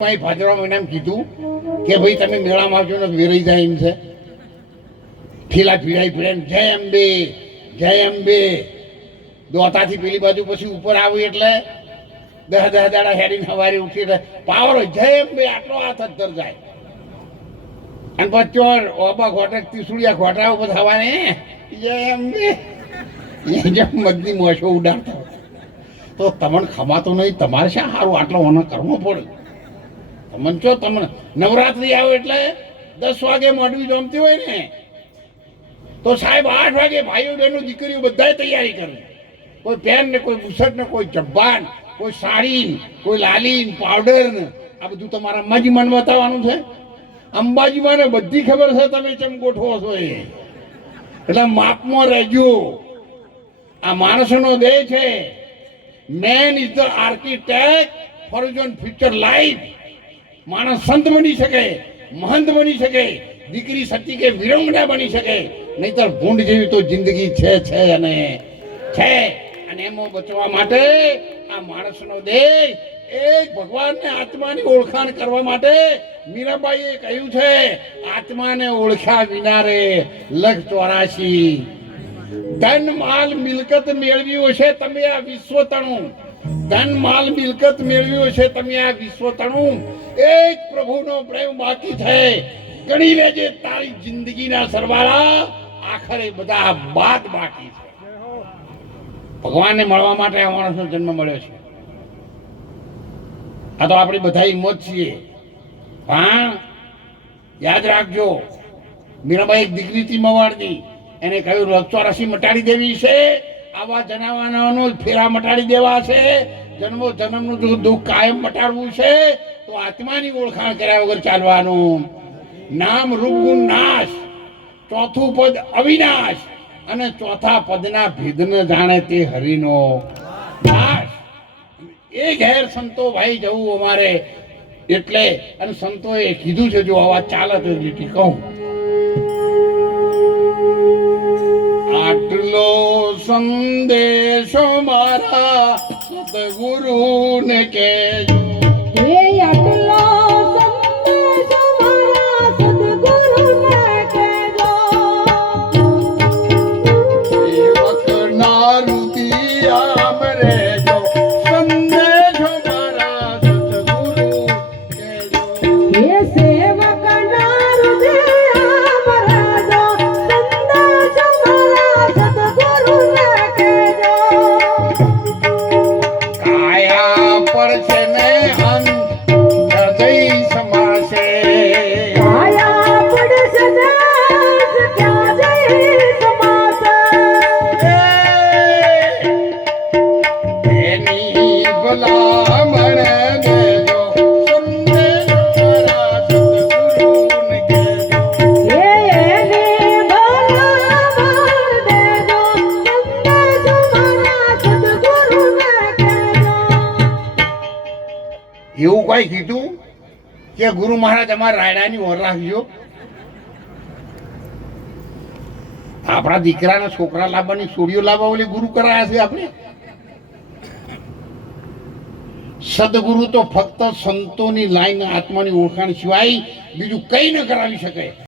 ભાદરવા મહિનામાં કીધું કે ભાઈ તમે મેળામાં આવજો ને વેરાઈ જાય એમ છે. ઠેલા પીડાઈ પીડાય જય અંબે જય અંબે દોતાથી પેલી બાજુ પછી ઉપર આવ્યું એટલે 10 દાડા હેરીને સવારે ઉઠી એટલે પાવર જય અંબે આટલો હાથ અધર જાય અને પછી ઓબા ઘોટક ત્રિશુળિયા ઘોટા ઉપર થવાને જય અંબે જેમ મદની મોશો ઉડાડતા તો તમને ખમાતો નહીં. તમારે શા સારું આટલો ઓનો કરવો પડે. તમને જો તમને નવરાત્રી આવે એટલે 10 વાગે મોડવી જમતી હોય ને તો સાહેબ 8 વાગે ભાઈઓ બહેનો દીકરીઓ બધાએ તૈયારી કરે. કોઈ પેન ને કોઈ બુશર્ટ ને કોઈ જબ્બાન કોઈ સાડી કોઈ લાલીન પાવડર ને આ બધું તમારા અંબાજીમાં બતાવવાનું છે. અંબાજીમાં ને બધી ખબર છે તમે ચમ ગોઠવો છો એ એટલે માપમાં રહેજો. આ માણસનો દેહ છે. Main is the architect for his own future life. માણસ સંત બની શકે, મહંત બની શકે, દીકરી સતી કે વિરંગના બની શકે, નહીતર ભૂંડ જેવી તો જિંદગી છે અને એમાં બચવા માટે આ માણસનો દેહ એક ભગવાનને આત્માની ઓળખાણ કરવા માટે મીરાબાઈએ કહ્યું છે આત્માને ઓળખ્યા વિના રે 184 ધન માલ મિલકત મેળવ્યું હશે તમે આ વિશ્વ તણું. ધન માલ મિલકત મેળવ્યું હશે તમે આ વિશ્વ તણું. એક પ્રભુનો પ્રેમ બાકી છે. ગણી લેજે તારી જિંદગીના સરવાળા આખરે બધા બાદ બાકી છે. ભગવાનને મળવા માટે આ માણસનો જન્મ મળ્યો છે. આ તો આપણી બધા હિંમત છીએ. પણ યાદ રાખજો મીરાબાઈ એક દીકરીથી મવાડની એને કહ્યું 184 મટાડી દેવી છે. આવા જનાવવાનો ફેરા મટાડી દેવા છે. જન્મો જન્મનું જો દુઃખ કાયમ મટાડવું છે તો આત્માની ઓળખાણ કર્યા વગર ચાલવાનું. નામ રૂપ ગુણ નાશ, ચોથું પદ અવિનાશ અને ચોથા પદના ભેદને જાણે તે હરિનો નાશ. એ ઘેર સંતો ભાઈ જવું અમારે એટલે અને સંતોએ કીધું છે જો આવા ચાલે તો લીટી કહું. આટલો સંદેશો મારા સદગુરુને કહેજો. આટલો સંદેશો મારા સદગુરુને કહેજો. સેવકના રુદિયામ રહેજો સંદેશો મારા સદગુરુ કહેજો. હે સેવકના હૃદયમાં રહેજો સંદેશો મારા સદગુરુને કહેજો. કાયા પર છે ને અંત હૃદય સમાસે. કાયા પડશે ને ત્યાં જઈ સમાસે. એની ભલામણ દેજો સંદેશો મારા સદગુરુને કહેજો. એને ભલામણ દેજો સંદેશો મારા સદગુરુને કહેજો. એવું કોઈ કીધું કે ગુરુ મહારાજ અમારા રાયડાની ઓર રાખજો. આપણા દીકરાના છોકરા લાવવાની સોડીઓ લાવવા ઓલી ગુરુ કરાયા છે આપણે. સદગુરુ તો ફક્ત સંતોની લાઈન આત્માની ઓળખાણ સિવાય બીજું કઈ ન કરાવી શકે.